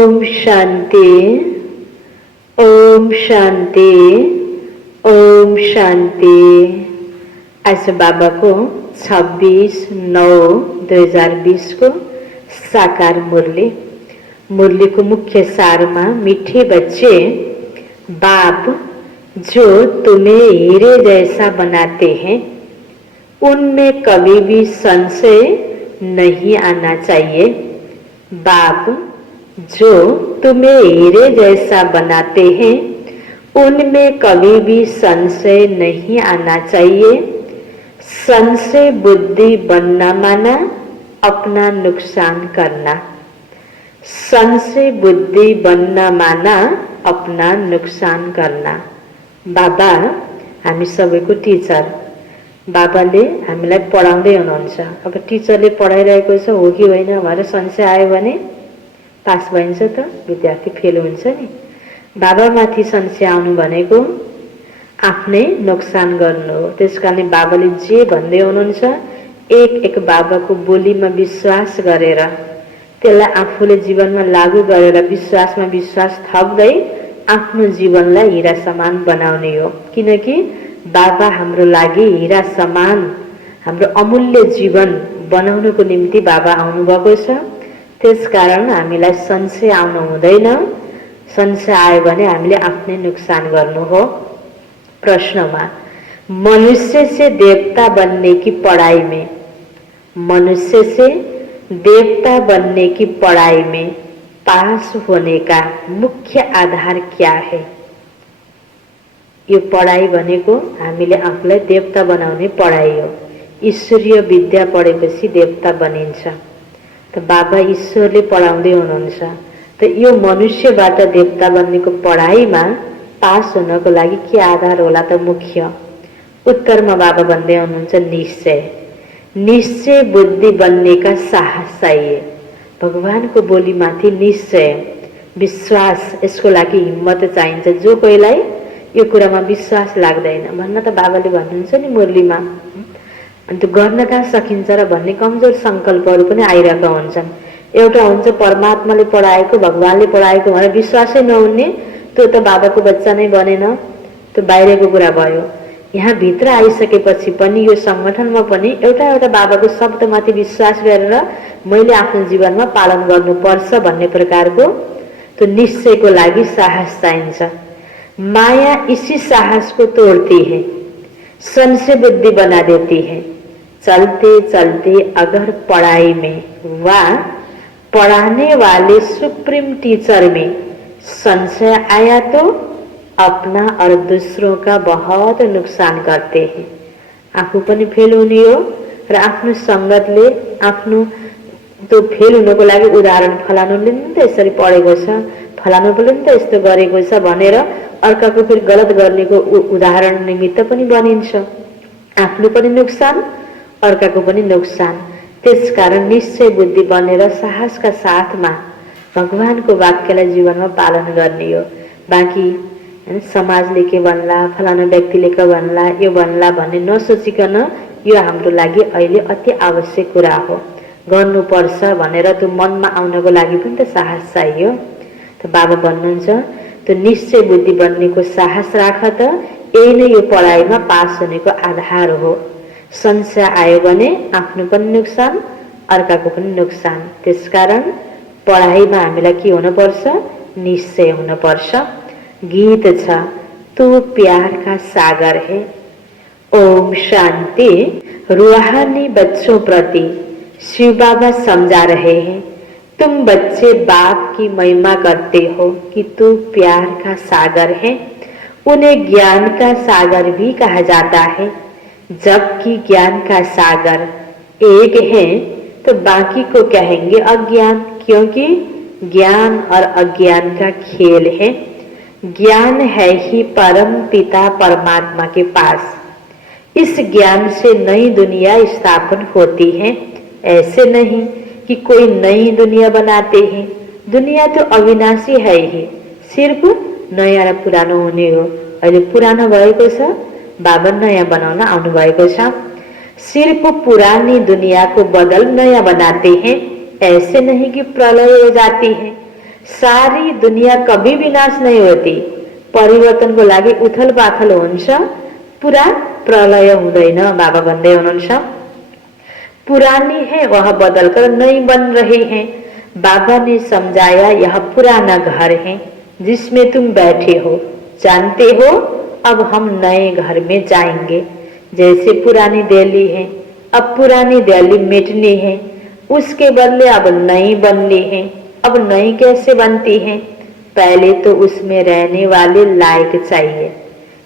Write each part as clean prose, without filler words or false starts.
ओम शांति, ओम शांति, ओम शांति। आज बाबा को 26/9/2020 को साकार मुरली। मुरली को मुख्य सार में मीठे बच्चे, बाप जो तुम्हें हीरे जैसा बनाते हैं उनमें कभी भी संशय नहीं आना चाहिए। बाप जो तुम्हें हीरे जैसा बनाते हैं उनमें कभी भी संशय नहीं आना चाहिए। संशय बुद्धि बनना माना अपना नुकसान करना। संशय बुद्धि बनना माना अपना नुकसान करना। बाबा हामी सबैको टिचर, बाबाले हामीलाई पढाउँदै हुनुहुन्छ। अब टिचरले पढाइरहेको छ हो कि होइन भनेर संशय आयो भने पास भइन्छ त, विद्यार्थी फेल हुन्छ नि। बाबामाथि संशय आउनु भनेको आफ्नै नोक्सान गर्नु हो। त्यसकारण बाबाले जे भन्दै हुनुहुन्छ एक बाबाको बोलीमा विश्वास गरेर त्यसलाई आफूले जीवनमा लागू गरेर विश्वासमा विश्वास थप्दै आफ्नो जीवनलाई हीरा समान बनाउने हो। किनकि बाबा हाम्रो लागि हीरा समान, हाम्रो अमूल्य जीवन बनाउनको निम्ति बाबा आउनुभएको छ। त्यसकारण हामीलाई संशय आउन हुँदैन। संशय आयो भने हामीले आफ्नै नुकसान गर्नु हो। प्रश्नमा मनुष्य से देवता बनने की पढ़ाई में, मनुष्य से देवता बनने की पढ़ाई में पास होने का मुख्य आधार क्या है? यो पढाइ भनेको हामीले आफूलाई देवता बनाउने पढाइ हो। ईश्वरीय विद्या पढेपछि देवता बनिन्छ। त बाबा ईश्वरले पढाउँदै हुनुहुन्छ। त यो मनुष्यबाट देवता बन्नेको पढाइमा पास हुनको लागि के आधार होला त? मुख्य उत्तरमा बाबा भन्दै हुनुहुन्छ निश्चय। निश्चय बुद्धि बन्ने का साहस चाहिए। भगवानको बोलीमाथि निश्चय, विश्वास, यसको लागि हिम्मत चाहिन्छ। जो कोहीलाई यो कुरामा विश्वास लाग्दैन भन्न त बाबाले भन्नुहुन्छ नि मुरलीमा। अनि त्यो गर्न कहाँ सकिन्छ र भन्ने कमजोर संकल्पहरू पनि आइरहेका हुन्छन्। एउटा हुन्छ परमात्माले पढाएको, भगवानले पढाएको भनेर विश्वासै नहुने, त्यो त बाबाको बच्चा नै बनेन, त्यो बाहिरको कुरा भयो। यहाँ भित्र आइसकेपछि पनि यो संगठनमा पनि एउटा बाबाको शब्दमाथि विश्वास गरेर मैले आफ्नो जीवनमा पालन गर्नुपर्छ भन्ने प्रकारको त्यो निश्चयको लागि साहस चाहिन्छ। माया इसी साहस को तोड़ती है, संशय बुद्धि बना देती है। चलते चलते अगर पढ़ाई में व पढ़ाने वाले सुप्रीम टीचर में संशय आया तो अपना और दूसरों का बहुत नुकसान करते हैं। आफू पनि फेल हुने हो र आफ्नो संगतले आफ्नो त्यो फेल हुनको लागि उदाहरण फलानुले नि त यसरी पढेको छ, फलानुले नि त यस्तो गरेको छ भनेर अर्काको फेरि गलत गर्नेको उदाहरण निमित्त पनि बनिन्छ। आफ्नो पनि नोक्सान, अर्काको पनि नोक्सान। त्यसकारण निश्चय बुद्धि बनेर साहसका साथमा भगवानको वाक्यलाई जीवनमा पालन गर्ने हो। बाँकी समाजले के भन्ला, फलाना व्यक्तिले के भन्ला, यो भन्ला भन्ने नसोचिकन यो हाम्रो लागि अहिले अति आवश्यक कुरा हो। गर्नुपर्छ भनेर त्यो मनमा आउनको लागि पनि त साहस चाहियो। त बाबा भन्नुहुन्छ त्यो निश्चय बुद्धि बन्नेको साहस राख त, यही नै यो पढाइमा पास हुनेको आधार हो। संशय आयो भने आफ्नो पनि नोक्सान, अर्काको पनि नोक्सान। त्यसकारण पढाइमा हामीलाई के हुनुपर्छ? निश्चय हुनुपर्छ। गीत छ तू प्यार का सागर है। ओम शांति। रूहानी बच्चों प्रति शिव बाबा समझा रहे हैं, तुम बच्चे बाप की महिमा करते हो कि तू प्यार का सागर है। उन्हें ज्ञान का सागर भी कहा जाता है। जबकि ज्ञान का सागर एक है तो बाकी को कहेंगे अज्ञान, क्योंकि ज्ञान और अज्ञान का खेल है। ज्ञान है ही परम पिता परमात्मा के पास। इस ज्ञान से नई दुनिया स्थापन होती है। ऐसे नहीं कि कोई नई दुनिया बनाते हैं। दुनिया तो अविनाशी है ही, सिर्फ नयाँ र पुरानो हुने हो। अहिले पुरानो भएको छ, बाबा नयाँ बनाउन आउनु भएको छ। सिर्फ पुरानी दुनिया को बदल नया बनाते हैं। ऐसे नहीं कि प्रलय हो जाती है। सारी दुनिया कभी विनाश नहीं होती, परिवर्तनको लागि उथल पाथल हुन्छ, पुरा प्रलय हुँदैन। बाबा भन्दै हुनुहुन्छ पुरानी है वह बदलकर नई बन रही है। बाबा ने समझाया यह पुराना घर है जिसमें तुम बैठे हो, जानते हो अब हम नए घर में जाएंगे। जैसे पुरानी दिल्ली है, अब पुरानी दिल्ली मिटनी है, उसके बदले अब नई बननी है। अब नई कैसे बनती है? पहले तो उसमें रहने वाले लायक चाहिए।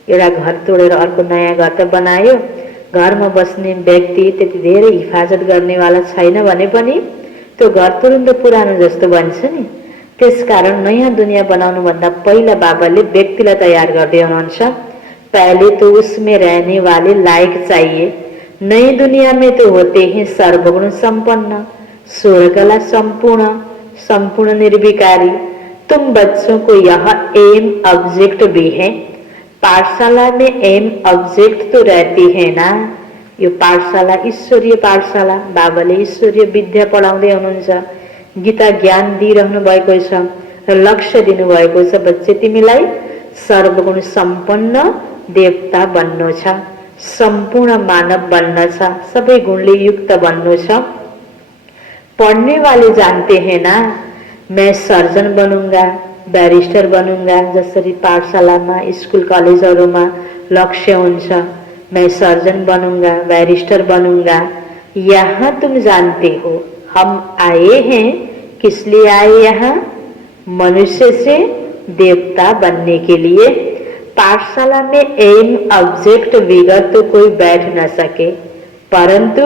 एउटा घर तोडेर अर्को नयाँ घर त बनायो, घरमा बस्ने व्यक्ति त्यति धेरै हिफाजत गर्नेवाला छैन भने पनि त्यो घर तुरुन्त पुरानो जस्तो बन्छ नि। त्यसकारण नयाँ दुनियाँ बनाउनुभन्दा पहिला बाबाले व्यक्तिलाई तयार गर्दै हुनुहुन्छ। पहले तो उसमें रहने वाले लायक चाहिए। नई दुनिया में तो होते हैं सर्वगुण संपन्न, स्वर्गला संपूर्ण, संपूर्ण निर्विकारी। तुम बच्चों को यह एम ऑब्जेक्ट भी है। पाठशाला में एम ऑब्जेक्ट तो रहती है ना। यो पाठशाला ईश्वरीय पाठशाला, बाबाले ईश्वरीय विद्या पढाउँदै हुनुहुन्छ, गीता ज्ञान दिइरहनु भएको छ र लक्ष्य दिनुभएको छ, बच्चे तिमीलाई सर्वगुण सम्पन्न देवता बन्नु छ, सम्पूर्ण मानव बन्न छ, सबै गुणले युक्त बन्नु छ। पढ़ने वाले जानते हैं ना, मैं सर्जन बनूंगा, बैरिस्टर बनूंगा। जसरी पाठशालामा स्कूल कलेजहरूमा लक्ष्य हुन्छ, मैं सर्जन बनूंगा, बैरिस्टर बनूंगा। यहाँ तुम जानते हो हम आए हैं, किस लिए आए यहाँ? मनुष्य से देवता बनने के लिए। पाठशाला में एम ऑब्जेक्ट बिगड़ तो कोई बैठ न सके, परंतु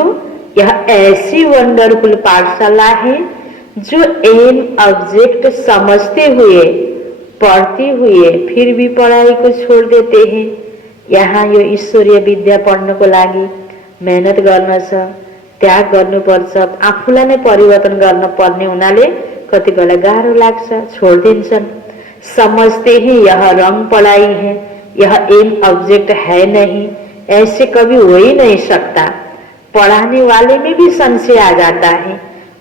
यह ऐसी वंडरफुल पाठशाला है जो एम ऑब्जेक्ट समझते हुए, पढ़ते हुए फिर भी पढ़ाई को छोड़ देते हैं। यहाँ यो ईश्वरीय विद्या पढ्नको लागि मेहनत गर्न छ, त्याग गर्नुपर्छ, आफूलाई नै परिवर्तन गर्न पर्ने हुनाले कति बेला गाह्रो लाग्छ, छोडिदिन्छन्। समझते हैं यह रंग पढ़ाई है, यह एम ऑब्जेक्ट है नहीं, ऐसे कभी हो ही नहीं सकता। पढ़ाने वाले में भी संशय आ जाता है,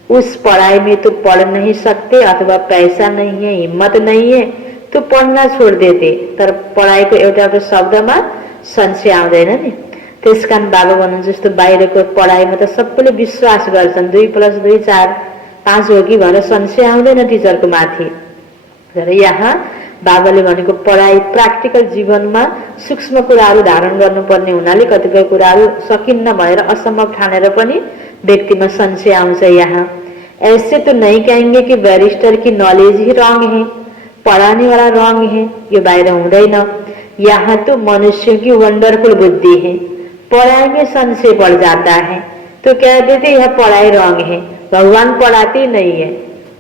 उस पढ़ाई में तो पढ़ नहीं सकते, अथवा पैसा नहीं है, हिम्मत नहीं है तो पढ्न छोड देते। तर पढाइको एउटा एउटा शब्दमा संशय आउँदैन नि। त्यसकारण बाबा भन्नुहुन्छ जस्तो बाहिरको पढाइमा त सबैले विश्वास गर्छन्, 2 + 2 4 5 हो कि भनेर संशय आउँदैन टिचरको माथि। तर यहाँ बाबाले भनेको पढाइ प्र्याक्टिकल जीवनमा सूक्ष्म कुराहरू धारण गर्नुपर्ने हुनाले कतिपय कुराहरू सकिन्न भनेर असम्भव ठानेर पनि व्यक्तिमा संशय आउँछ। यहाँ ऐसे तो नहीं कहेंगे कि बैरिस्टर की नॉलेज ही रॉन्ग है, पढ़ाने वाला रॉन्ग है, ये बाहर हुँदैन। यहाँ तो मनुष्यों की वंडरफुल बुद्धि है, पढ़ाई में संशय पड़ जाता है तो कह देते यह पढ़ाई रॉन्ग है, भगवान पढ़ाते नहीं है।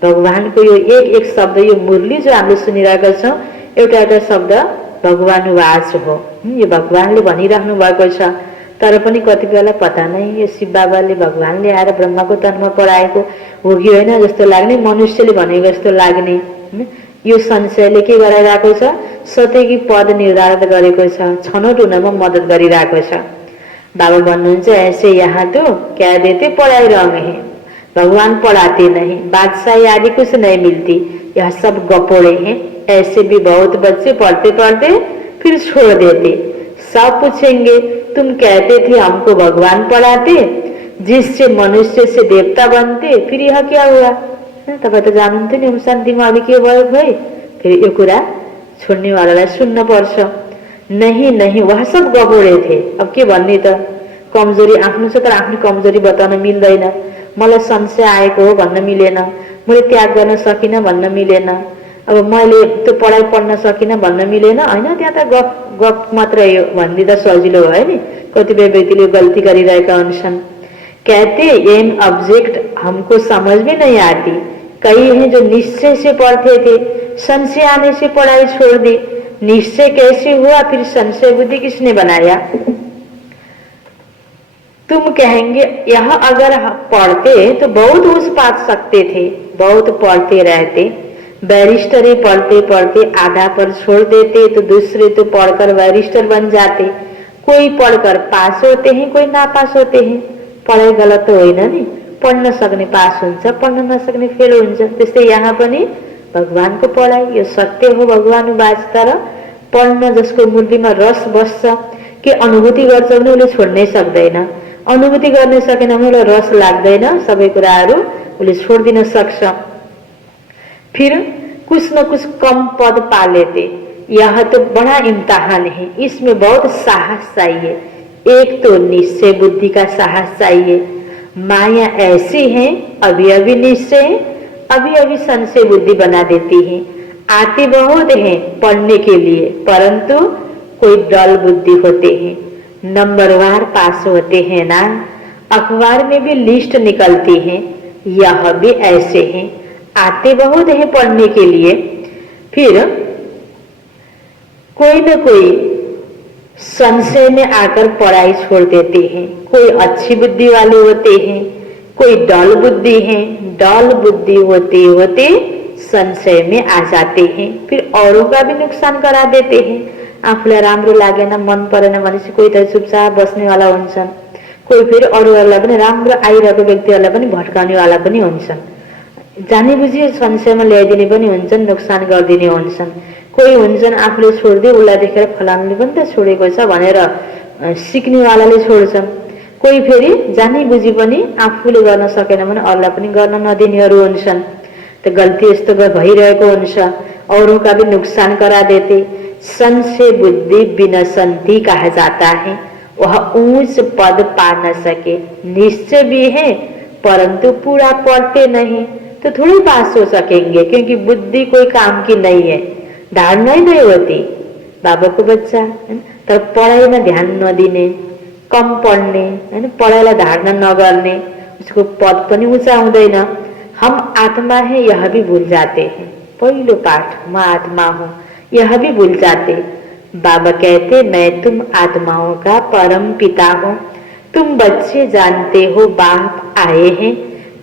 भगवान को यो एक एक शब्द, यो मुरली जो हामीले सुनिरहेका छौँ, एउटा एउटा शब्द भगवान वाच हो, यो भगवानले भनिराख्नु भएको छ। तर पनि कति बेला पता नै यो शिव बाबाले भगवानले आएर ब्रह्माको तनमा पढाएको हो कि होइन जस्तो लाग्ने, मनुष्यले भनेको जस्तो लाग्ने। यो संशयले के गराइरहेको छ? सतैकी पद निर्धारित गरेको छ, छनौट हुनमा मद्दत गरिरहेको छ। बाबा भन्नुहुन्छ ऐसे यहाँ तो कह देते पढ़ाई रंग है, भगवान पढ़ाते नहीं, बादशाही आदि कुछ नहीं मिलती, यह सब गपोड़े हैं। ऐसे भी बहुत बच्चे पढ़ते पढ़ते फिर छोड़ देते। सब पूछेंगे तुम कहते थे हमको भगवान पढ़ाते, जिससे मनुष्य से देवता बनते, फिर यह क्या हुआ? तपाईं त जानुहुन्थ्यो नि शान्तिमा अलि के भयो खै? फेरि यो कुरा छोड्नेवालालाई सुन्न पर्छ। नहीं नहीं वह सब गबोडे थे। अब के भन्ने त? कमजोरी आफ्नो छ तर आफ्नो कमजोरी बताउन मिल्दैन, मलाई संशय आएको हो भन्न मिलेन, मैले त्याग गर्न सकिनँ भन्न मिलेन, अब मैले त्यो पढाइ पढ्न सकिनँ भन्न मिलेन हैन। त्यहाँ त गफ गफ मात्रै हो भन्दिँदा सजिलो भयो नि। कतिपय व्यक्तिले गल्ती गरिरहेका हुन्छन्। कहते एम ऑब्जेक्ट हमको समझ में नहीं आती। कई हैं जो निश्चय से पढ़ते थे, संशय आने से पढ़ाई छोड़ दी। निश्चय कैसे हुआ? फिर संशय बुद्धि किसने बनाया? तुम कहेंगे यह अगर पढ़ते तो बहुत उस पा सकते थे, बहुत पढ़ते रहते, बैरिस्टर पढ़ते पढ़ते आधा पर छोड़ देते तो दूसरे तो पढ़कर बैरिस्टर बन जाते। कोई पढ़कर पास होते हैं, कोई ना पास होते हैं। पढ़ाई गलत तो होइन नि, पढ्न सक्ने पास हुन्छ, पढ्न नसक्ने फेल हुन्छ। त्यस्तै यहाँ पनि भगवानको पढाइ यो सत्य हो। भगवान बाँच तर पढ्न जसको मुर्लीमा रस बस्छ के अनुभूति गर्छ भने उसले छोड्नै सक्दैन। अनुभूति गर्न सकेन भने उसलाई रस लाग्दैन, सबै कुराहरू उसले छोडिदिन सक्छ। फिर कुछ न कुछ कम पद पा लेते। यह तो बड़ा इम्तिहान है, इसमें बहुत साहस चाहिए। एक तो निश्चय बुद्धि का साहस चाहिए। माया ऐसी है, अभी अभी निश्चय, अभी अभी संशय बुद्धि बना देती है। आते बहुत हैं पढ़ने के लिए, परंतु कोई डल बुद्धि होते हैं, नंबरवार पास होते हैं ना। अखबार में भी लिस्ट निकलती है, यह भी ऐसे हैं, आते बहुत हैं पढ़ने के लिए, फिर कोई न कोई संशय में आकर पढ़ाई छोड़ देते हैं। कोई अच्छी बुद्धि वाले होते हैं, कोई डल बुद्धि है, डल बुद्धि होते होते संशय में आ जाते हैं, फिर औरों का भी नुकसान करा देते हैं। आफूलाई राम्रो लागेन, मन परेन भनेपछि कोही त चुपचाप बस्नेवाला हुन्छन्, कोही फेरि अरूहरूलाई पनि राम्रो आइरहेको व्यक्तिहरूलाई पनि भट्काउनेवाला पनि हुन्छन्। जानी बुझी संशयमा ल्याइदिने पनि हुन्छन्, नुकसान गरिदिने हुन्छन्। कोही हुन्छन् आफूले छोडिदिए उसलाई देखेर फलानुले पनि त छोडेको छ भनेर सिक्नेवालाले छोड्छन्। कोही फेरि जानी बुझी पनि आफूले गर्न सकेन भने अरूलाई पनि गर्न नदिनेहरू हुन्छन्। तो गलती यस्तो भइरहेको हुन्छ, औरों का भी नुकसान करा देते। संशय बुद्धि विनशंति कहा जाता है। वह ऊंच पद पा न सके, निश्चय भी है परंतु पूरा पढ़ते नहीं तो थोड़ी पास हो सकेंगे, क्योंकि बुद्धि कोई काम की नहीं है, धारणा ही नहीं होती। बाबा को बच्चा तर पढ़ाईमा ध्यान नदिने, कम पढ़ने हैन, पढ़ाईलाई धारणा नगर्ने, उसको पद पनि ऊंचा हुँदैन। हम आत्मा है यह भी भूल जाते हैं। पहिलो पाठ मैं आत्मा हूँ यह भी भूल जाते। बाबा कहते मैं तुम आत्माओं का परम पिता हूँ। तुम बच्चे जानते हो बाप आए हैं,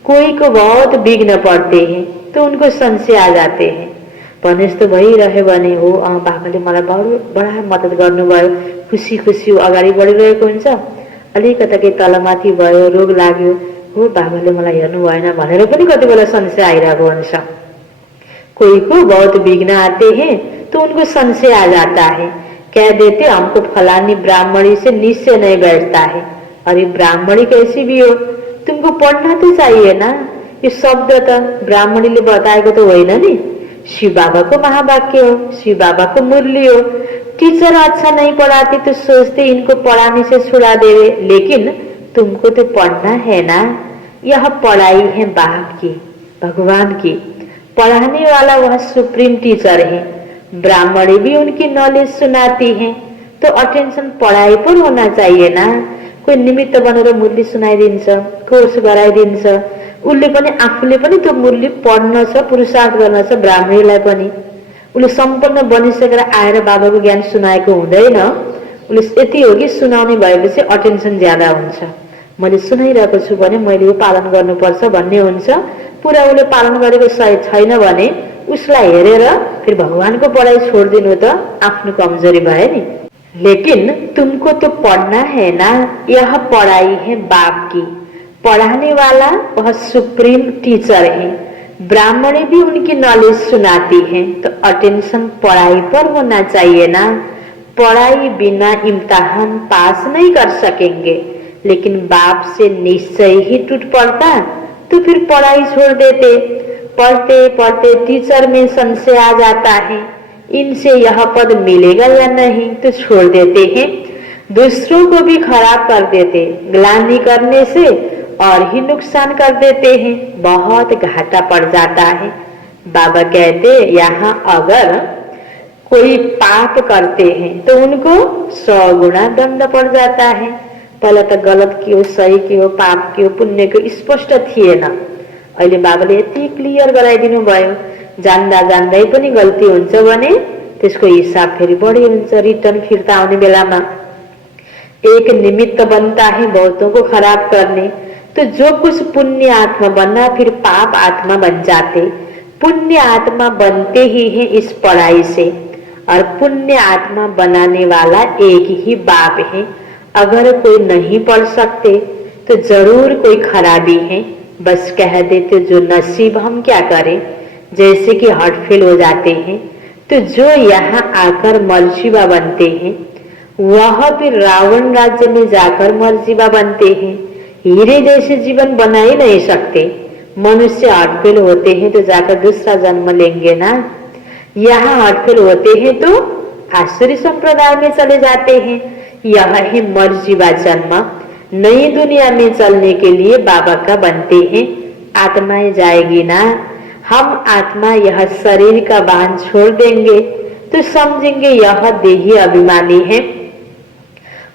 कोई को बहुत विघ्न पड़ते हैं तो उनको संशय आ जाते हैं। भने जस्तो भइरह्यो भने हो बाबाले मलाई बडा मद्दत गर्नुभयो, खुसी खुसी अगाडि बढिरहेको हुन्छ। अलिकता केही तलमाथि भयो, रोग लाग्यो, हो बाबाले मलाई हेर्नु भएन भनेर पनि कति बेला संशय आइरहेको हुन्छ। कोई को बहुत विघ्न आते हैं तो उनको संशय आ जाता है, कह देते हमको फलानी ब्राह्मणी से निश्चय नहीं बैठता है। अरे ब्राह्मणी कैसी भी हो, तुमको पढ़ना तो चाहिए ना। ये शब्द तो ब्राह्मणी ने बताएको तो होइन नि, शिव बाबा को महावाक्य हो, शिव बाबा को मुरली हो। टीचर अच्छा नहीं पढ़ाते तो सोचते इनको पढ़ाने से छुड़ा देवे, लेकिन तुमको तो पढ़ना है ना। यह पढ़ाई है बाप की, भगवान की। पढ़ाने वाला वह सुप्रीम टीचर है। ब्राह्मणी भी उनकी नॉलेज सुनाती है, तो अटेंशन पढ़ाई पर होना चाहिए ना। कोही निमित्त बनेर मुरली सुनाइदिन्छ, कोर्स गराइदिन्छ, उसले पनि आफूले पनि त्यो मुरली पढ्न छ, पुरुषार्थ गर्न छ। ब्राह्मणीलाई पनि उसले सम्पन्न बनिसकेर आएर बाबाको ज्ञान सुनाएको हुँदैन। उसले यति हो कि सुनाउने भएपछि अटेन्सन ज्यादा हुन्छ। मैले सुनाइरहेको छु भने मैले यो पालन गर्नुपर्छ भन्ने हुन्छ। पुरा उसले पालन गरेको छैन भने उसलाई हेरेर फिर भगवानको पढाइ छोडिदिनु त आफ्नो कमजोरी भयो नि। लेकिन तुमको तो पढ़ना है ना, यह पढ़ाई है बाप की। पढ़ाने वाला वह सुप्रीम टीचर है। ब्राह्मणी भी उनकी नॉलेज सुनाती है, तो अटेंशन पढ़ाई पर होना चाहिए ना। पढ़ाई बिना इम्तिहान पास नहीं कर सकेंगे, लेकिन बाप से निश्चय ही टूट पड़ता तो फिर पढ़ाई छोड़ देते। पढ़ते पढ़ते टीचर में संशय आ जाता है, इनसे यह पद मिलेगा या नहीं, तो छोड़ देते हैं। दूसरों को भी खराब कर देते, ग्लानि करने से और ही नुकसान कर देते हैं, बहुत घाटा पड़ जाता है। बाबा कहते यहाँ अगर कोई पाप करते हैं तो उनको 100 गुना दंड पड़ जाता है। पहले तो गलत के हो, सही के हो, पाप के हो, पुण्य के स्पष्ट थिएन। अहिले बाबाले यति क्लियर गराइदिनु भयो। जान्दा जान्दै पनि गल्ती हुन्छ भने त्यसको हिसाब फेरि बढी हुन्छ, रिटर्न फिर्ता आउने बेलामा। एक निमित्त बनता है बहुतों को खराब करने, तो जो कुछ पुण्य आत्मा बनना फिर पाप आत्मा बन जाते। पुण्य आत्मा बनते ही है इस पढ़ाई से, और पुण्य आत्मा बनाने वाला एक ही बाप है। अगर कोई नहीं पढ़ सकते तो जरूर कोई खराबी है, बस कह देते जो नसीब, हम क्या करें। जैसे कि हार्ट फेल हो जाते हैं, तो जो यहाँ आकर मर्जीवा बनते हैं वह भी रावण राज्य में जाकर मर्जीवा बनते हैं। हीरे जैसे जीवन बना ही नहीं सकते। मनुष्य हार्ट फेल होते हैं तो जाकर दूसरा जन्म लेंगे ना। यहाँ हार्ट फेल होते हैं तो आसुरी संप्रदाय में चले जाते हैं। यह ही मर्जीवा जन्म नई दुनिया में चलने के लिए बाबा का बनते हैं। आत्माएं जाएगी ना। हम आत्मा यह शरीर का बांध छोड़ देंगे तो समझेंगे यह देही अभिमानी है,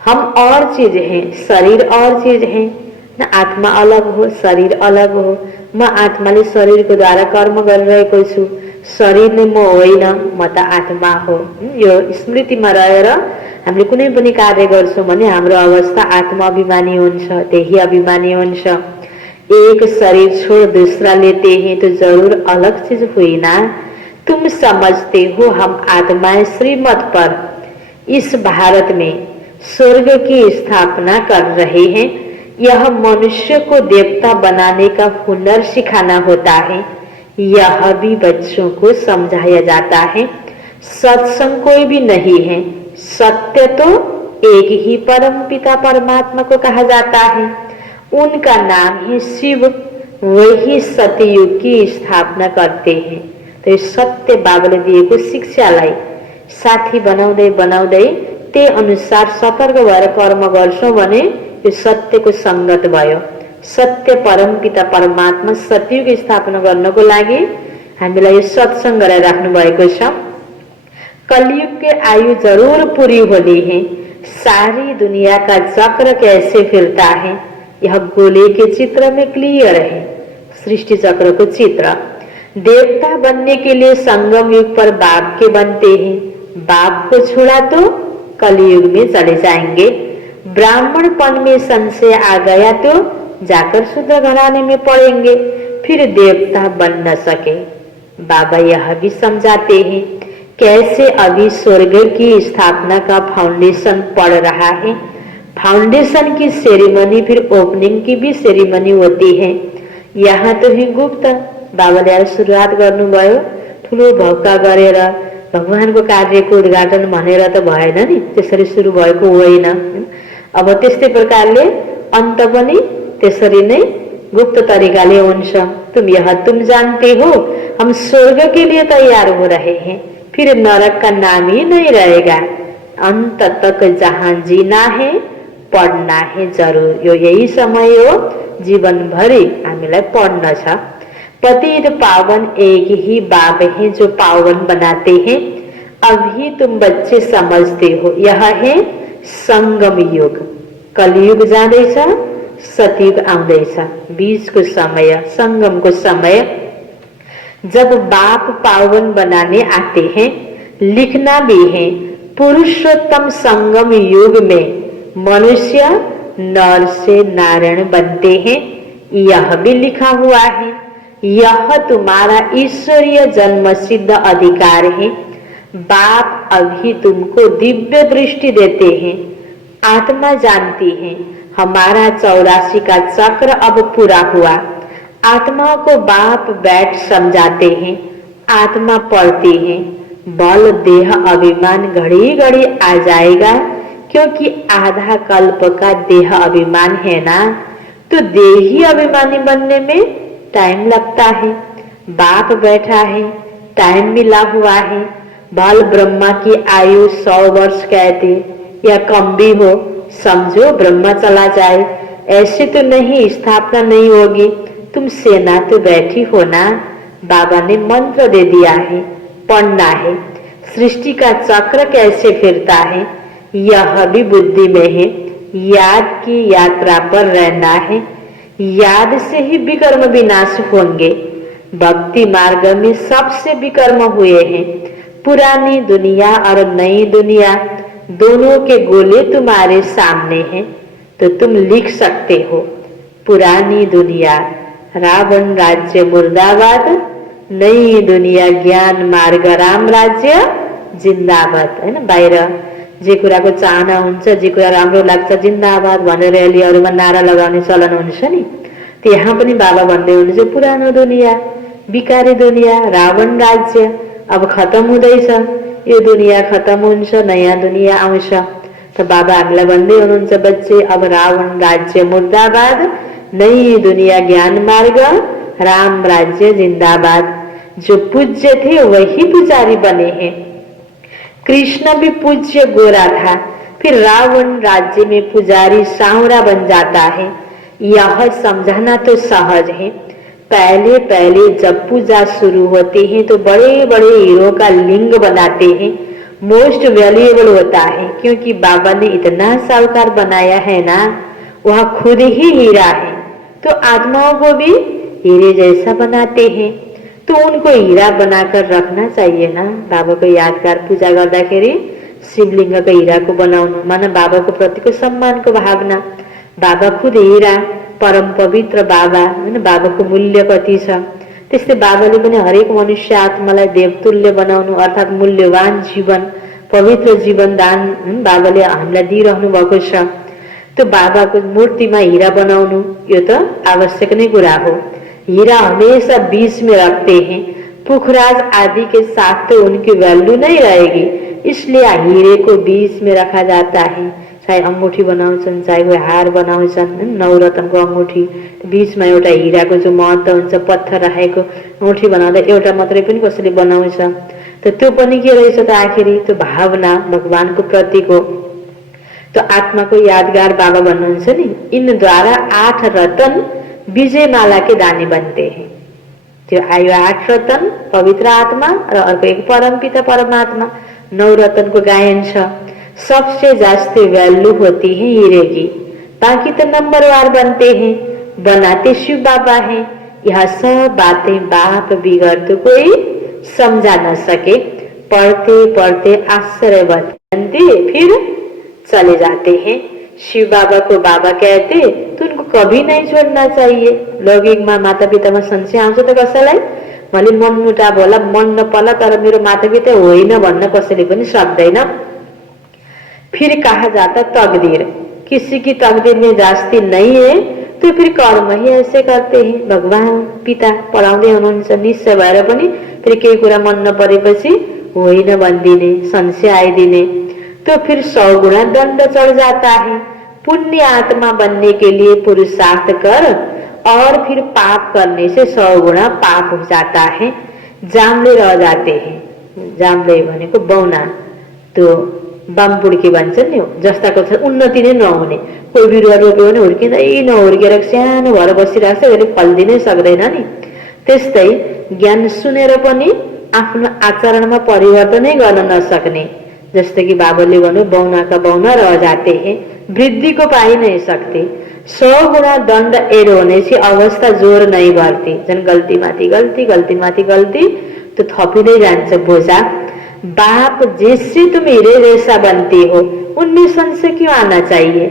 हम और चीज हैं, शरीर और चीज है ना। आत्मा अलग हो, शरीर अलग हो। म आत्माले शरीरको द्वारा कर्म गरिरहेको छु, शरीर नै म होइन, म त आत्मा हो। यो स्मृतिमा रहेर हामीले कुनै पनि कार्य गर्छौं भने हाम्रो अवस्था आत्मा अभिमानी हुन्छ, देही अभिमानी हुन्छ। एक शरीर छोड़ दूसरा लेते हैं तो जरूर अलग चीज हुई ना। तुम समझते हो हम आत्माएं श्रीमत पर इस भारत में स्वर्ग की स्थापना कर रहे हैं। यह मनुष्य को देवता बनाने का हुनर सिखाना होता है। यह भी बच्चों को समझाया जाता है। सत्संग कोई भी नहीं है, सत्य तो एक ही परम पिता परमात्मा को कहा जाता है। उनका नाम है शिव। वही सतयुग की स्थापना करते हैं। तो सत्य बाबाले दिएको शिक्षालाई साथी बनाउँदै बनाउँदै ते अनुसार सतर्क भएर कर्म गर्छौं भने यो सत्यको संगत भयो। सत्य परम पिता परमात्मा सतयुग स्थापना गर्नको लागि हामीलाई यो सत्संग गराइ राख्नु भएको छ। कलयुग के आयु जरूर पूरी होनी है। सारी दुनिया का चक्र कैसे फिरता है यह गोले के चित्र में क्लियर है। सृष्टि चक्र को चित्र। देवता बनने के लिए संगम युग पर बाप के बनते हैं। बाप को छोड़ा तो कलयुग में चले जाएंगे। ब्राह्मणपन में संशय आ गया तो जाकर शूद्र घराने में पड़ेंगे, फिर देवता बन न सके। बाबा यह भी समझाते हैं कैसे अभी स्वर्ग की स्थापना का फाउंडेशन पड़ रहा है। फाउंडेशन की सेरेमनी फिर ओपनिंग की भी सेरेमनी होती है। यहाँ तो ही गुप्त बाबाले सुरुवात गर्नुभयो, ठुलो भक्का गरेर भगवानको कार्यको उद्घाटन भनेर त भएन नि, त्यसरी सुरु भएको होइन। अब त्यस्तै प्रकारले अन्त पनि त्यसरी नै गुप्त तरिकाले हुन्छ। तुम जानते हो हम स्वर्ग के लिए तैयार हो रहे हैं, फिर नरक का नाम ही नहीं रहेगा। अंत तक जहाँ जीना है पढ्ना है जरूर। यो यही समय हो, जीवन भरि हामीलाई पढ्न छ। पतित पावन एक ही बाप है जो पावन बनाते हैं। अभी तुम बच्चे समझते हो यह है संगम युग। कलयुग जाँदैछ, सतयुग आउँदैछ। बीच को समय संगम को समय, जब बाप पावन बनाने आते हैं। लिखना भी है पुरुषोत्तम संगम युग में मनुष्य नर से नारायण बनते हैं। यह भी लिखा हुआ है। यह तुम्हारा ईश्वरीय जन्म सिद्ध अधिकार है। बाप अभी तुमको दिव्य दृष्टि देते हैं। आत्मा जानती है हमारा 84 का चक्र अब पूरा हुआ। आत्मा को बाप बैठ समझाते हैं। आत्मा पढ़ती है। बल देह अभिमान घड़ी घड़ी आ जाएगा, क्योंकि आधा कल्प का देह अभिमान है ना। तो देही अभिमानी बनने में टाइम लगता है। बाप बैठा है, टाइम मिला हुआ है। बाल ब्रह्मा की आयु 100 वर्ष कहते या कम भी हो, समझो ब्रह्मा चला जाए ऐसे तो नहीं, स्थापना नहीं होगी। तुम सेना तो बैठी हो ना। बाबा ने मंत्र दे दिया है, पढ़ना है। सृष्टि का चक्र कैसे फिरता है यह भी बुद्धि में है। याद की यात्रा पर रहना है। याद से ही विकर्म विनाश होंगे। भक्ति मार्ग में सबसे विकर्म हुए हैं। पुरानी दुनिया और नई दुनिया दोनों के गोले तुम्हारे सामने हैं, तो तुम लिख सकते हो। पुरानी दुनिया रावण राज्य मुर्दाबाद, नई दुनिया ज्ञान मार्ग राम राज्य जिन्दाबाद। हैन, बाहिर जे कुराको चाहना हुन्छ, जे कुरा राम्रो लाग्छ जिन्दाबाद भनेर र्यालीहरुमा नारा लगाउने चलन हुन्छ नि। त्यहाँ पनि बाबा भन्दै हुनुहुन्छ पुरानो दुनिया बिकारी दुनिया, रावण राज्य अब खत्म हुँदैछ, यो दुनिया खत्म हुन्छ, नयाँ दुनिया आउँछ। त बाबा हामीलाई भन्दै हुनुहुन्छ, बच्चे अब रावण राज्य मुर्दाबाद, नई दुनिया ज्ञान मार्ग, राम राज्य जिंदाबाद। जो पूज्य थे वही पुजारी बने हैं। कृष्ण भी पूज्य गोरा था, फिर रावण राज्य में पुजारी सांवरा बन जाता है। यह समझाना तो सहज है। पहले पहले जब पूजा शुरू होती है तो बड़े बड़े हीरो का लिंग बनाते हैं। मोस्ट वैल्यूएबल होता है, क्योंकि बाबा ने इतना साहूकार बनाया है ना, वह खुद ही हीरा है, तो आत्माओं को भी हीरे जैसा बनाते हैं। तो उनको हीरा बनाकर रखना चाहिए ना। बाबा को यादगार पूजा गर्दाखेरि शिवलिङ्गको हीराको बनाउनु, माना बाबाको प्रतिको सम्मानको भावना। बाबा खुद हीरा, परम पवित्र बाबा हैन, बाबाको मूल्य कति छ। त्यस्तै बाबाले पनि हरेक मनुष्य आत्मालाई देवतुल्य बनाउनु, अर्थात् मूल्यवान जीवन, पवित्र जीवन दान बाबाले हामीलाई दिइरहनु भएको छ। तो बाबाको मूर्तिमा हीरा बनाउनु यो त आवश्यक नै कुरा हो। हीरा हमेशा बीच में रखते हैं, पुखराज आदि के साथ तो उनकी वैल्यू नहीं रहेगी, इसलिए हीरे को बीच में रखा जाता है। चाहे अंगूठी बनाउँछन्, चाहे वो हार बनाउँछन्, नवरत्नको अंगूठी बीचमा एउटा हीराको जो महत्व हुन्छ, पत्थर राखेको अंगूठी बनाउँदा एउटा मात्रै पनि कसैले बनाउँछ। त त्यो पनि के रहेछ त आखिरी त्यो भावना भगवानको प्रतीक हो। तो आत्मा को यादगार बाबा भन्नुहुन्छ नि, इन द्वारा 8 रतन विजयमाला के दानी बनते हैं। जो आयो 8 रतन पवित्र आत्मा र अर्को एक परमपिता परमात्मा, 9 रतन को गायन छ। सबसे जास्ती वैल्यू होती है हीरे की, बाकी तो नंबरवार बनते हैं, बनाते शिव बाबा हैं। यह सब बातें बाप बिगड़ तो कोई समझा न सके, पढ़ते पढ़ते आश्चर्य बनते फिर चले जाते हैं। शिव बाबा को बाबा कहते तो उनको कभी नहीं छोड़ना चाहिए। लौकिकमा माता पितामा संशय आउँछ त कसैलाई, मैले मन मुटाव होला, मन नपर्ला, तर मेरो माता पिता होइन भन्न कसैले पनि सक्दैन। फिर कहा जाता तकदीर, किसी की तकदीर में जास्ती नहीं है तो फिर कर्म ही ऐसे करते हैं। भगवान पिता पढाउँदै हुनुहुन्छ, निश्चय भएर पनि फेरि केही कुरा मन नपरेपछि होइन भनिदिने, संशय आइदिने, तो फिर 100 गुना दंड चढ़ जाता है। पुण्य आत्मा बनने के लिए पुरुषार्थ कर और फिर पाप करने से 100 गुना पाप हो जाता है। जामले रह जाते हैं। जामले भनेको बौना, तो बामपुड्की भन्छन् नि, जस्ताको छ उन्नति नै नहुने। कोही बिरुवा रोप्यो भने हुर्किँदै नहुर्केर सानो भएर बसिरहेको छ, फेरि फल्दिनै सक्दैन नि। त्यस्तै ज्ञान सुनेर पनि आफ्नो आचरणमा परिवर्तनै गर्न नसक्ने, जैसे कि बाबाले भन्यो बौना का बौना रह जाते हैं, वृद्धि को पा ही नहीं सकते। 100 गुना दंड एड होने से अवस्था जोर नहीं भर्ती, जन गल्ती माथि गल्ती, गल्ती माथि गल्ती, तो थपिँदै जान्छ बोझा। बाप जिससे तुम हीरे जैसा बनती हो उनमें संशय क्यों आना चाहिए।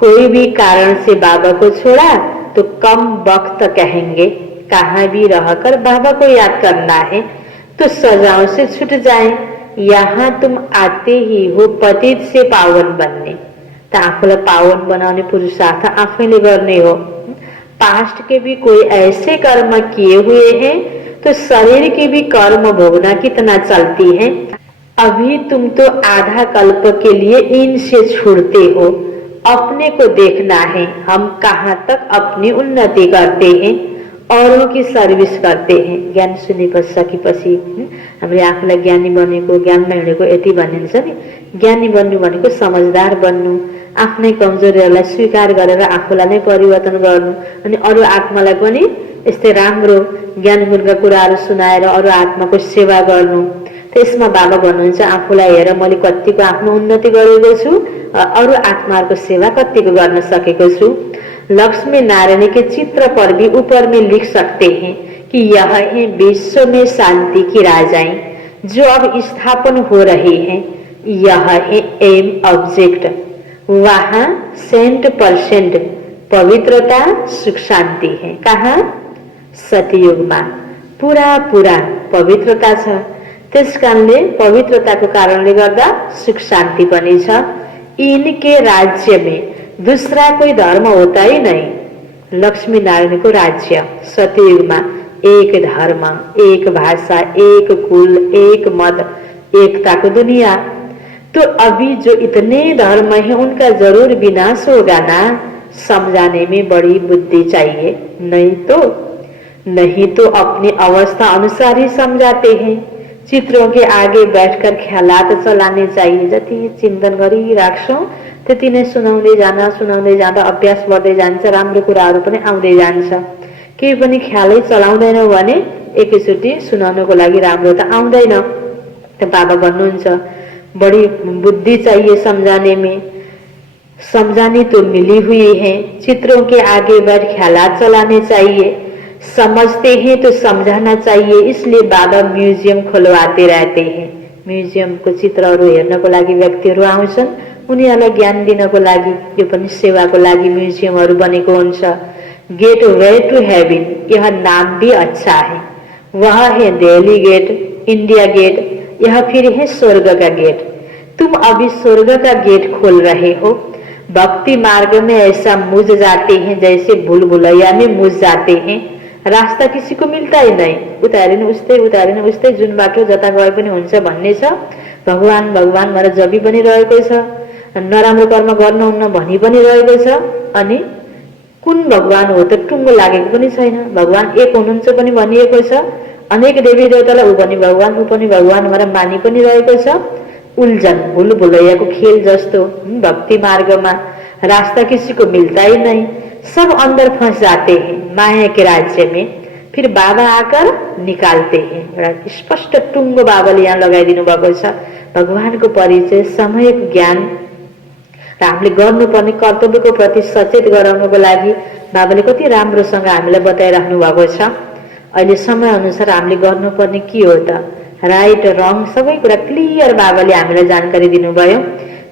कोई भी कारण से बाबा को छोड़ा तो कम वक्त कहेंगे, कहाँ भी रहकर बाबा को याद करना है तो सजाओं से छूट जाए। यहाँ तुम आते ही हो पतित से पावन बनने, त आफूलाई पावन बनाउने पुरुषार्थ आफैले गर्ने हो। पास्ट के भी कोई ऐसे कर्म किए हुए हैं तो शरीर के भी कर्म भोगना कितना चलती है। अभी तुम तो आधा कल्प के लिए इनसे छूटते हो, अपने को देखना है हम कहाँ तक अपनी उन्नति करते हैं, औरों की सर्भिस करते हैं। ज्ञान सुनिसकेपछि हामीले आफूलाई ज्ञानी बनेको, ज्ञानमा हिँडेको यति भनिन्छ नि। ज्ञानी बन्नु भनेको समझदार बन्नु, आफ्नै कमजोरीहरूलाई स्वीकार गरेर आफूलाई नै परिवर्तन गर्नु, अनि अरू आत्मालाई पनि यस्तै राम्रो ज्ञान गुणका कुराहरू सुनाएर अरू आत्माको सेवा गर्नु। त्यसमा बाबा भन्नुहुन्छ आफूलाई हेर मैले कतिको आफ्नो उन्नति गरेको छु, अरू आत्माहरूको सेवा कतिको गर्न सकेको छु। लक्ष्मी नारायण के चित्र पर भी ऊपर में लिख सकते हैं कि यह है विश्व में शांति की राजाएं जो अब स्थापन हो रही हैं। यह है एम ऑब्जेक्ट, वहाँ 100% पवित्रता सुख शांति है। कहाँ? सतयुगमा पूरा पूरा पवित्रता छ। त्यसकारणले पवित्रताको कारणले गर्दा सुख शांति पनि छ। इनके राज्य में दूसरा कोई धर्म होता ही नहीं। लक्ष्मी नारायण को राज्य सतयुग में एक धर्म, एक भाषा, एक कुल, एक मत, एकता को दुनिया। तो अभी जो इतने धर्म हैं उनका जरूर विनाश होगा ना। समझाने में बड़ी बुद्धि चाहिए, नहीं तो अपनी अवस्था अनुसार ही समझाते हैं। चित्रों के आगे बैठकर ख्यालात चलाने चाहिए। जति चिन्तन गरिराख्छौं त्यति नै सुनाउँदै जाँदा अभ्यास बढ्दै जान्छ, राम्रो कुराहरू पनि आउँदै जान्छ। केही पनि ख्यालै चलाउँदैनौ भने एकैचोटि सुनाउनको लागि राम्रो त आउँदैन। त बाबा भन्नुहुन्छ बड़ी बुद्धि चाहिए समझाने में। समझानी तो मिली हुई है, चित्रों के आगे बैठ ख्यालात चलाने चाहिए। समझते हैं तो समझाना चाहिए, इसलिए बाबा म्युजियम खोलवाते रहते हैं। म्युजियमको चित्रहरू हेर्नको लागि व्यक्तिहरू आउँछन्, उनीहरूलाई ज्ञान दिनको लागि, यो पनि सेवाको लागि म्युजियमहरू बनेको हुन्छ। गेट वे टू हेवन, यह नाम भी अच्छा है। वह है दिल्ली गेट, इंडिया गेट, यह फिर है स्वर्ग का गेट। तुम अभी स्वर्ग का गेट खोल रहे हो। भक्ति मार्ग में ऐसा मुझ जाते हैं जैसे भूल भुलैया में मुझ जाते हैं। रास्ता किसी को मिलता ही नहीं। उतारिनु उस्तै जुन बाटो जता गए पनि हुन्छ भन्ने छ। भगवान भगवान भनेर जपी पनि रहेको छ, नराम्रो कर्म गर्नुहुन्न भनी पनि रहेको छ। अनि कुन भगवान हो त टुङ्गो लागेको पनि छैन। भगवान एक हुनुहुन्छ पनि भनिएको छ। अनेक देवी देवतालाई ऊ पनि भगवान भनेर मानि पनि रहेको छ। उल्झन भूल भुलैयाको खेल जस्तो भक्ति मार्गमा रास्ता किसी को मिलता ही नहीं। सब अंदर फंस जाते हैं माया के राज्य में, फिर बाबा आकर निकालते हैं। एउटा स्पष्ट टुङ्गो बाबाले यहाँ लगाइदिनु भएको छ। भगवानको परिचय, समयको ज्ञान र हामीले गर्नुपर्ने कर्तव्यको प्रति सचेत गराउनको लागि बाबाले कति राम्रोसँग हामीलाई बताइराख्नु भएको छ। अहिले समय अनुसार हामीले गर्नुपर्ने के हो त, राइट रङ सबै कुरा क्लियर बाबाले हामीलाई जानकारी दिनुभयो।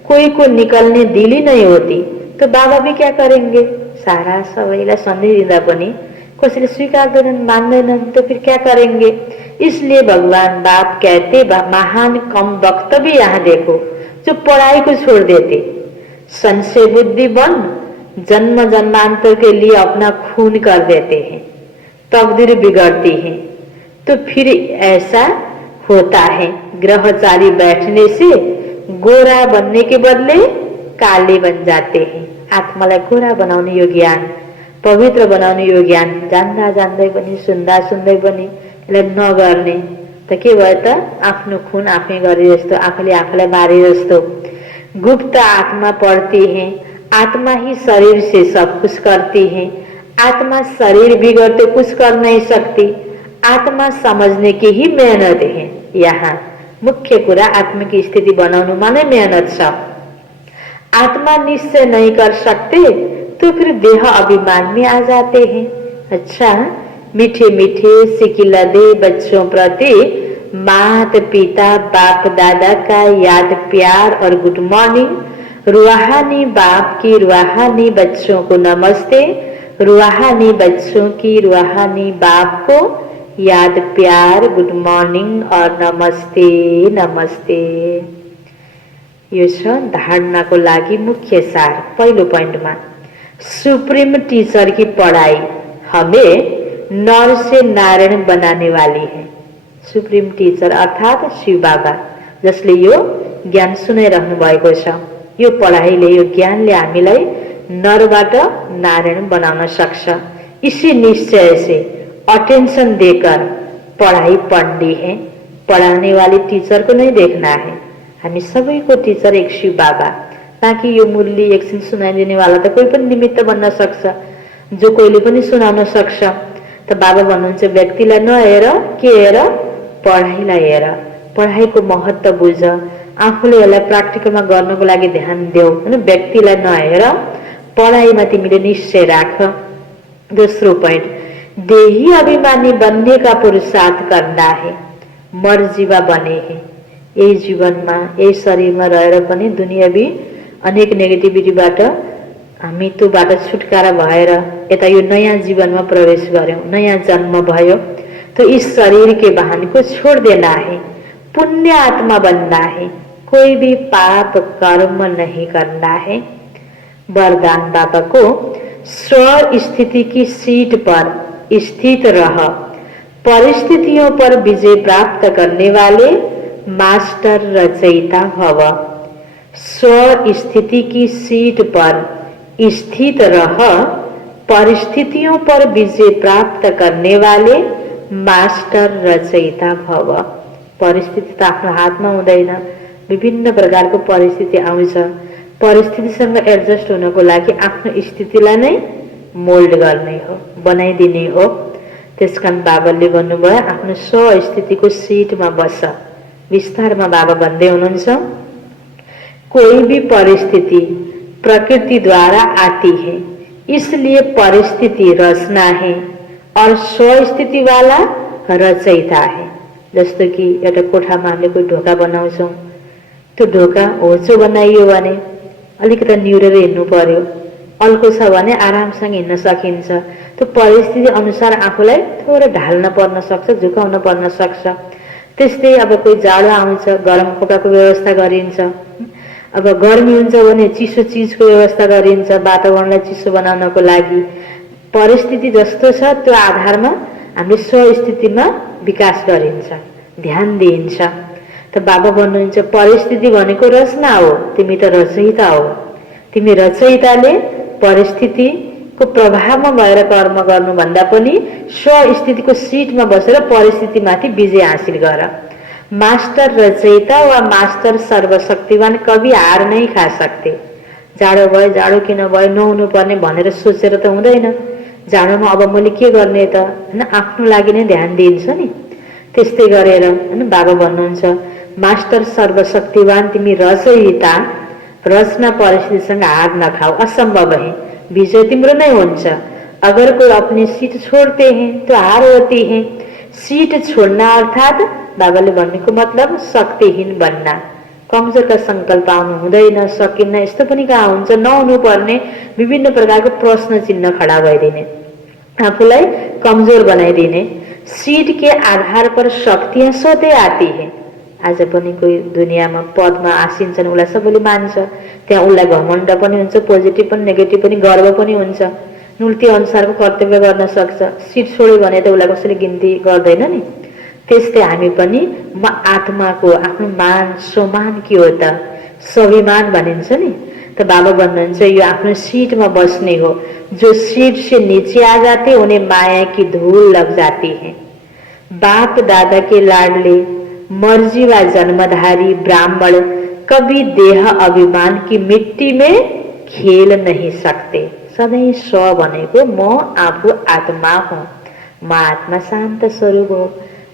कोई को निकलने दिल ही नहीं होती तो बाबा भी क्या करेंगे। सारा सबैलाई सन्देश दिँदा पनि कसैले स्वीकार्दैनन्, मान्दैनन्, तो फिर क्या करेंगे। इसलिए भगवान बाप कहते महान कम वक्त भी यहाँ देखो जो पढ़ाई को छोड़ देते, संशय बुद्धि बन जन्म जन्मांतर के लिए अपना खून कर देते हैं, तकदीर बिगड़ती है। तो फिर ऐसा होता है, ग्रहचारी बैठने से गोरा बनने के बदले काले बन जाते हैं। आत्मालाई गोरा बनाउने यो ज्ञान, पवित्र बनाउने यो ज्ञान जान्दा जान्दै पनि सुन्दा सुन्दै पनि यसलाई नगर्ने त के भयो त, आफ्नो खून आफै गरे जस्तो, आफूले आफूलाई मारे जस्तो। गुप्त आत्मा पढ़ती है, आत्मा ही शरीर से सब कुछ करती है। आत्मा शरीर बिगड़ तो कुछ कर नहीं सकती। आत्मा समझने की ही मेहनत है। यहाँ मुख्य कुरा आत्मिक स्थिति बनाउनुमा नै मेहनत छ। आत्मा निश्चय नहीं कर सकते तो फिर देह अभिमान में आ जाते हैं। अच्छा, मीठे मीठे सिकिलदे बच्चों प्रति माता पिता बाप दादा का याद प्यार और गुड मॉर्निंग। रूहानी बाप की रूहानी बच्चों को नमस्ते, रूहानी बच्चों की रूहानी बाप को याद प्यार गुड मॉर्निंग और नमस्ते नमस्ते। यो छ धारणा को लागि मुख्य सार। पहिलो पॉइंटमा सुप्रीम टीचर की पढ़ाई हमें नर से नारायण बनाने वाली है। सुप्रीम टीचर अर्थात शिव बाबा जसले यो ज्ञान सुनाइरहनु भएको छ। यो पढाइले, यो ज्ञानले हामीलाई नरबाट नारायण बनाउन सक्छ। इसी निश्चय से अटेंशन देकर पढ़ाई पढ़नी है। पढ़ाने वाली टीचर को नहीं देखना है। हामी सबैको टीचर एक शिव बाबा। ताकि यो मुरली एकछिन सुनाइदिने वाला त कोही पनि निमित्त बन्न सक्छ, जो कोहीले पनि सुनाउन सक्छ। त बाबा भन्नुहुन्छ व्यक्तिलाई नहेर, के हेर, पढाइलाई हेर। पढाइको महत्त्व बुझ, आफूले यसलाई प्र्याक्टिकलमा गर्नको लागि ध्यान देऊ हैन। व्यक्तिलाई नहेर, पढाइमा तिमीले निश्चय राख। दोस्रो पॉइंट, देही अभिमानी बनने का पुरुषार्थ करना है। मर्जीवा बने हैं। यही जीवनमा, यही शरीरमा रहेर पनि दुनियावी अनेक नेगेटिभिटीबाट हामी त्योबाट छुटकारा भएर यता यो नयाँ जीवनमा प्रवेश गर्यौं, नयाँ जन्म भयो। तो इस शरीर के वाहन को छोड़ देना है, पुण्य आत्मा बनना है, कोई भी पाप कर्म नहीं करना है। वरदान बाबा को स्व स्थिति की सीट पर स्थित रह, परिस्थितियों पर विजय प्राप्त करने वाले मास्टर रचयिता भव। स्व स्थिति की सीट पर स्थित रह परिस्थितियों पर विजय प्राप्त करने वाले मास्टर रचयिता भव। परिस्थिति त आफ्नो हातमा हुँदैन, विभिन्न प्रकारको परिस्थिति आउँछ। परिस्थितिसँग एडजस्ट हुनको लागि आफ्नो स्थितिलाई नै मोल्ड गर्ने हो, बनाइदिने हो। त्यसकारण बाबाले भन्नुभयो आफ्नो स्व स्थितिको सीटमा बस। विस्तारमा बाबा भन्दै हुनुहुन्छ, कोई भी परिस्थिति प्रकृति द्वारा आती है, इसलिए परिस्थिति रचना है और स्व स्थिति वाला रचयिता है। जस्तो कि एउटा कोठामा हामीले कोही ढोका बनाउँछौँ, त्यो ढोका होचो बनाइयो भने अलिकति निहुरेर हिँड्नु पर्यो, अल्को छ भने आरामसँग हिँड्न सकिन्छ। त्यो परिस्थिति अनुसार आफूलाई थोरै ढाल्न पर्न सक्छ, झुकाउन पर्न सक्छ। त्यस्तै अब कोही जाडो आउँछ, गरम कपडाको व्यवस्था गरिन्छ। अब गर्मी हुन्छ भने चिसो चिजको व्यवस्था गरिन्छ वातावरणलाई चिसो बनाउनको लागि। परिस्थिति जस्तो छ त्यो आधारमा हामीले स्वस्थितिमा विकास गरिन्छ, ध्यान दिइन्छ। त बाबा भन्नुहुन्छ परिस्थिति भनेको रचना हो, तिमी त रचयिता हो। तिमी रचयिताले परिस्थितिको प्रभावमा भएर कर्म गर्नुभन्दा पनि स्वस्थितिको सिटमा बसेर परिस्थितिमाथि विजय हासिल गर। मास्टर रचयिता वा मास्टर सर्वशक्तिवान कभी हार नहीं खा सकते। जाडो भयो, जाडो किन भयो, नहुनु पर्ने भनेर सोचेर त हुँदैन। जाडोमा अब मैले के गर्ने त, हैन, आफ्नो लागि नै ध्यान दिइन्छ नि। त्यस्तै गरेर हैन बाबा भन्नुहुन्छ मास्टर सर्वशक्तिवान तिमी रचयिता, रचना परिस्थितिसँग हार नखाओ, असंभव है, विजय तिम्रो नै हुन्छ। अगर कोई अपनी सीट छोड़ते हैं तो हार होती है। सीट छोड्न अर्थात बाबाले भन्नेको मतलब शक्तिहीन बन्न, कमजोरका संकल्प आउनु हुँदैन, सकिन्न, यस्तो पनि कहाँ हुन्छ। नहुनु पर्ने विभिन्न प्रकारको प्रश्न चिन्ह खडा भइदिने, आफूलाई कमजोर बनाइदिने। सीट के आधार पर शक्तियां स्वतः आती है। आज पनि कोही दुनियाँमा पदमा आसिन्छन्, उसलाई सबैले मान्छ, त्यहाँ उसलाई घमण्ड पनि हुन्छ, पोजिटिभ पनि नेगेटिभ पनि, गर्व पनि हुन्छ। उसले त्यो अनुसारको कर्तव्य गर्न सक्छ। सीट छोड्यो भने त उसलाई कसैले गिन्ती गर्दैन नि। त्यस्तै हामी पनि म आत्माको आफ्नो मान सम्मान के हो त, स्वाभिमान भनिन्छ नि। त बाबा भन्नुहुन्छ यो आफ्नो सीटमा बस्ने हो। जो सीट से नीचे आ जाते उन्हें माया की धूल लग जाती है। बाप दादा के लाडले मर्जी व जन्मधारी ब्राह्मण कभी देह अभिमान की मिट्टी में खेल नहीं सकते। सधैँ स्व भनेको म आफू आत्मा हुँ, म आत्मा शान्त स्वरूप हो,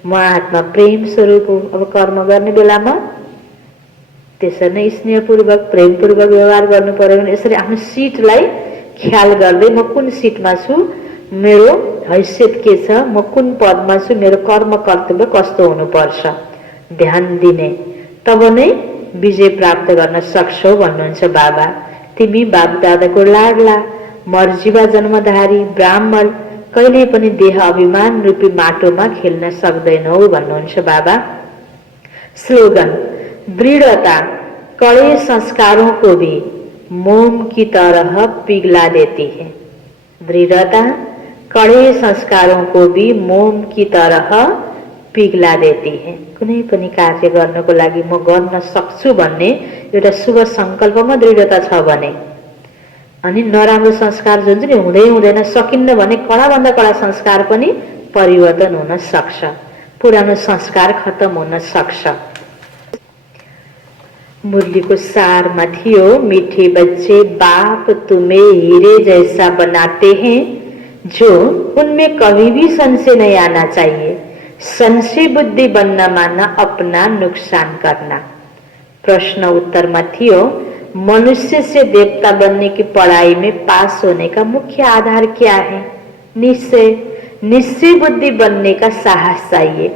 म आत्मा प्रेम स्वरूप हो। अब कर्म गर्ने बेलामा त्यसरी नै स्नेहपूर्वक प्रेमपूर्वक व्यवहार गर्नु पर्यो भने यसरी आफ्नो सिटलाई ख्याल गर्दै म कुन सिटमा छु, मेरो हैसियत के छ, म कुन पदमा छु, मेरो कर्म कर्तव्य कस्तो हुनुपर्छ, ध्यान दिने, तब नै विजय प्राप्त गर्न सक्छौ भन्नुहुन्छ बाबा। तिमी बाप दादाको लाडला मर्जीवा जन्मधारी ब्राह्मण कहिले पनि देह अभिमान रूपी माटोमा खेल्न सक्दैनौ भन्नुहुन्छ बाबा। स्लोगन दृढ़ता कड़े संस्कारों को भी मोम की तरह पिघला देती है। दृढ़ता कड़े संस्कारों को भी मोम की तरह पिघला देती है। कुनै पनि कार्य गर्नको लागि म गर्न सक्छु भन्ने एउटा शुभ संकल्पमा दृढ़ता छ भने, अनि नराम्रो संस्कार जुन चाहिँ हुँदै हुँदैन, सकिन्न भने कडाभन्दा कडा संस्कार पनि परिवर्तन हुन सक्छ, पुरानो संस्कार खत्म हुन सक्छ। मुरलीको सारमा थियो, मीठे बच्चे बाप तुम्हें हीरे जैसा बनाते हैं जो उनमें कभी भी संशय नहीं आना चाहिए। संशय बुद्धि बनना माना अपना नुकसान करना। प्रश्न उत्तर में थियो, मनुष्य से देवता बनने की पढ़ाई में पास होने का मुख्य आधार क्या है? निश्चय। निश्चय बुद्धि बनने का साहस चाहिए।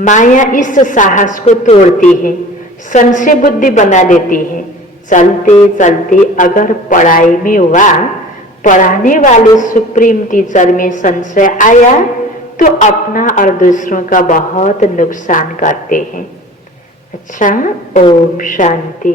माया इस साहस को तोड़ती है, संशय बुद्धि बना देती है। चलते चलते अगर पढ़ाई में वा पढ़ाने वाले सुप्रीम टीचर में संशय आया तो अपना और दूसरों का बहुत नुकसान करते हैं। अच्छा, ओम शांति।